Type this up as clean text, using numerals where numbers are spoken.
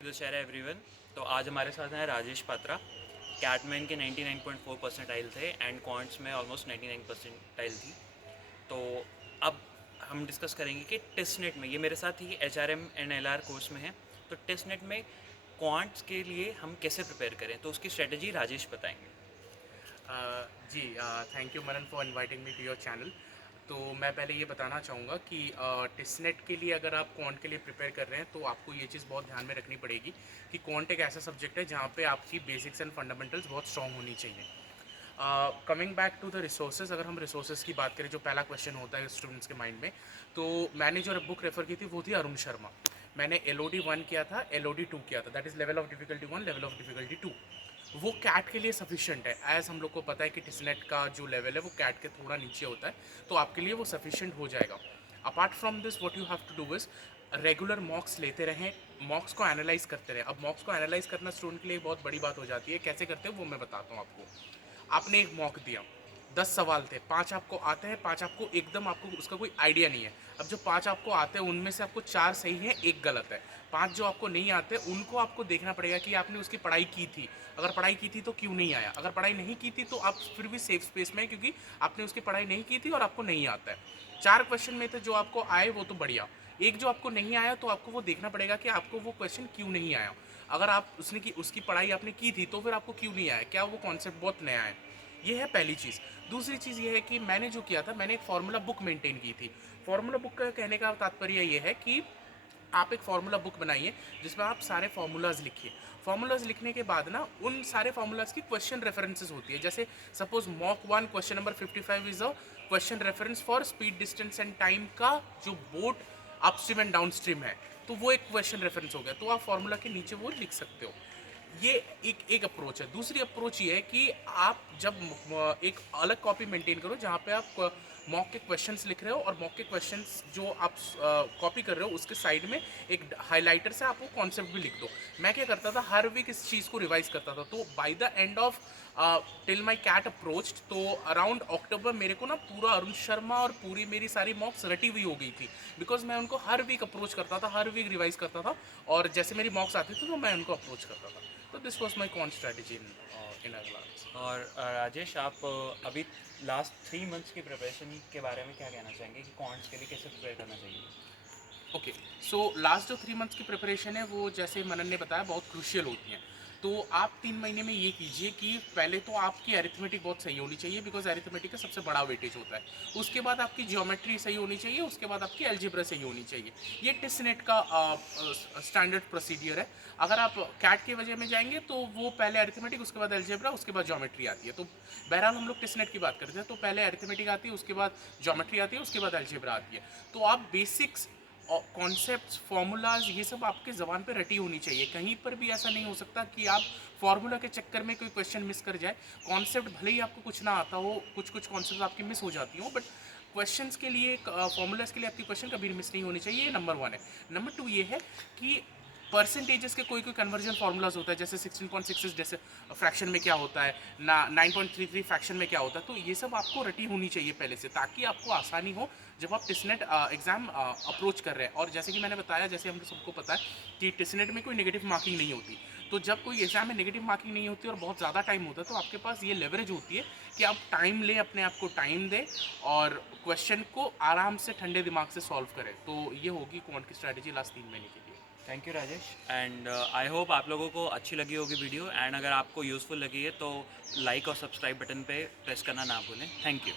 शहर है एवरीवन। तो आज हमारे साथ हैं राजेश पात्रा। कैटमैन के 99.4 परसेंटाइल थे एंड क्वांट्स में ऑलमोस्ट 99 परसेंटाइल थी। तो अब हम डिस्कस करेंगे कि टेस्टनेट में, ये मेरे साथ ही HRM एंड LR कोर्स में है, तो टेस्टनेट में क्वांट्स के लिए हम कैसे प्रिपेयर करें, तो उसकी स्ट्रेटजी राजेश बताएंगे। जी, thank you Manan for inviting me to your channel. तो मैं पहले ये बताना चाहूँगा कि टेस्टनेट के लिए अगर आप क्वांट के लिए प्रिपेयर कर रहे हैं तो आपको ये चीज़ बहुत ध्यान में रखनी पड़ेगी कि क्वांट एक ऐसा सब्जेक्ट है जहाँ पे आपकी बेसिक्स एंड फंडामेंटल्स बहुत स्ट्रॉन्ग होनी चाहिए। Coming back to the resources, अगर हम रिसोर्सेज की बात करें, जो पहला क्वेश्चन होता है स्टूडेंट्स के माइंड में, तो मैंने जो बुक रेफर की थी वो थी अरुण शर्मा। मैंने LOD 1 किया था, LOD 2 किया था, that is level of difficulty 1, level of difficulty 2। वो कैट के लिए सफिशिएंट है। एज हम लोग को पता है कि टिसनेट का जो लेवल है वो कैट के थोड़ा नीचे होता है, तो आपके लिए वो सफिशिएंट हो जाएगा। Apart from this what you have to do is regular mocks लेते रहें, मॉक्स को एनालाइज करते रहें। अब मॉक्स को एनालाइज करना स्टूडेंट के लिए बहुत बड़ी बात हो जाती है। कैसे करते हैं वो मैं बताता हूँ आपको। आपने एक मॉक दिया, 10 सवाल थे, 5 आपको आते हैं, 5 आपको एकदम आपको उसका कोई आइडिया नहीं है। अब जो 5 आपको आते हैं उनमें से आपको 4 सही हैं, एक गलत है। 5 जो आपको नहीं आते उनको आपको देखना पड़ेगा कि आपने उसकी पढ़ाई की थी। अगर पढ़ाई की थी तो क्यों नहीं आया, अगर पढ़ाई नहीं की थी तो आप फिर भी सेफ स्पेस में है, क्योंकि आपने उसकी पढ़ाई नहीं की थी और आपको नहीं आता है। 4 क्वेश्चन में थे जो आपको आए वो तो बढ़िया, एक जो आपको नहीं आया तो आपको वो देखना पड़ेगा कि आपको वो क्वेश्चन क्यों नहीं आया। अगर आप उसकी पढ़ाई आपने की थी तो फिर आपको क्यों नहीं आया, क्या वो कॉन्सेप्ट बहुत नया है। ये है पहली चीज़। दूसरी चीज़ ये है कि मैंने जो किया था, मैंने एक फार्मूला बुक मेंटेन की थी। फार्मूला बुक का कहने का तात्पर्य ये है कि आप एक फार्मूला बुक बनाइए जिसमें आप सारे फार्मूलाज लिखिए। फार्मूलाज लिखने के बाद ना उन सारे फार्मूलाज की क्वेश्चन रेफरेंसेस होती है। जैसे suppose mock 1 question number 55 is a question reference for speed, distance and time का जो बोट अपस्ट्रीम एंड डाउनस्ट्रीम है, तो वो एक क्वेश्चन रेफरेंस हो गया, तो आप फार्मूला के नीचे वो लिख सकते हो। ये एक एक अप्रोच है। दूसरी अप्रोच ये है कि आप जब एक अलग कॉपी मेंटेन करो जहाँ पे आप मॉक के क्वेश्चंस लिख रहे हो, और मॉक के क्वेश्चंस जो आप कॉपी कर रहे हो उसके साइड में एक हाइलाइटर से आप वो कॉन्सेप्ट भी लिख दो। मैं क्या करता था, हर वीक इस चीज़ को रिवाइज करता था, तो by the end of till my CAT approach, तो अराउंड अक्टूबर मेरे को ना पूरा अरुण शर्मा और पूरी मेरी सारी मॉक्स रटी हुई हो गई थी। बिकॉज मैं उनको हर वीक अप्रोच करता था, हर वीक रिवाइज करता था, और जैसे मेरी मॉक्स आती थी तो मैं उनको अप्रोच करता था। तो this was my con strategy in a class. और राजेश, आप अभी लास्ट 3 मंथ्स की प्रिपरेशन के बारे में क्या कहना चाहेंगे कि क्वांट्स के लिए कैसे प्रिपेयर करना चाहिए। ओके, सो लास्ट जो 3 मंथ्स की प्रिपरेशन है वो, जैसे मनन ने बताया, बहुत क्रूशियल होती हैं। तो आप 3 महीने में ये कीजिए कि पहले तो आपकी अरिथमेटिक बहुत सही होनी चाहिए, बिकॉज अरिथमेटिक का सबसे बड़ा वेटेज होता है। उसके बाद आपकी ज्योमेट्री सही होनी चाहिए, उसके बाद आपकी अलजेब्रा सही होनी चाहिए। ये टेस्टनेट का स्टैंडर्ड प्रोसीडियर है। अगर आप कैट के वजह में जाएंगे तो वो पहले अरिथमेटिक, उसके बाद अलजेब्रा, उसके बाद ज्योमेट्री आती है। तो बहरहाल हम लोग टेस्टनेट की बात करते हैं, तो पहले अरिथमेटिक आती है, उसके बाद ज्योमेट्री आती है, उसके बाद अलजेब्रा आती है। तो आप बेसिक्स, कॉन्सेप्ट्स, फार्मूलाज, ये सब आपके ज़बान पे रटी होनी चाहिए। कहीं पर भी ऐसा नहीं हो सकता कि आप फार्मूला के चक्कर में कोई क्वेश्चन मिस कर जाए। कॉन्सेप्ट भले ही आपको कुछ ना आता हो, कुछ कुछ कॉन्सेप्ट आपकी मिस हो जाती हो, बट क्वेश्चंस के लिए, फार्मूलाज के लिए आपकी क्वेश्चन कभी मिस नहीं होनी चाहिए। ये नंबर 1 है। नंबर 2 ये है कि परसेंटेजेस के कोई कोई कन्वर्जन फार्मूलाज होता है, जैसे 16.66 जैसे फ्रैक्शन में क्या होता है ना, 9.33 फ्रैक्शन में क्या होता है। तो ये सब आपको रटी होनी चाहिए पहले से, ताकि आपको आसानी हो जब आप टिसनेट एग्ज़ाम अप्रोच कर रहे हैं। और जैसे कि मैंने बताया, जैसे हम सबको पता है कि टिसनेट में कोई नेगेटिव मार्किंग नहीं होती। तो जब कोई एग्जाम में नेगेटिव मार्किंग नहीं होती और बहुत ज़्यादा टाइम होता है, तो आपके पास ये लेवरेज होती है कि आप टाइम लें, अपने आप को टाइम दें, और क्वेश्चन को आराम से ठंडे दिमाग से सॉल्व करें। तो ये होगी क्वांट की स्ट्रैटेजी लास्ट 3 महीने के लिए। Thank you Rajesh, and I hope आप लोगों को अच्छी लगी होगी वीडियो, एंड अगर आपको यूज़फुल लगी है तो लाइक और सब्सक्राइब बटन पे प्रेस करना ना भूलें। Thank you.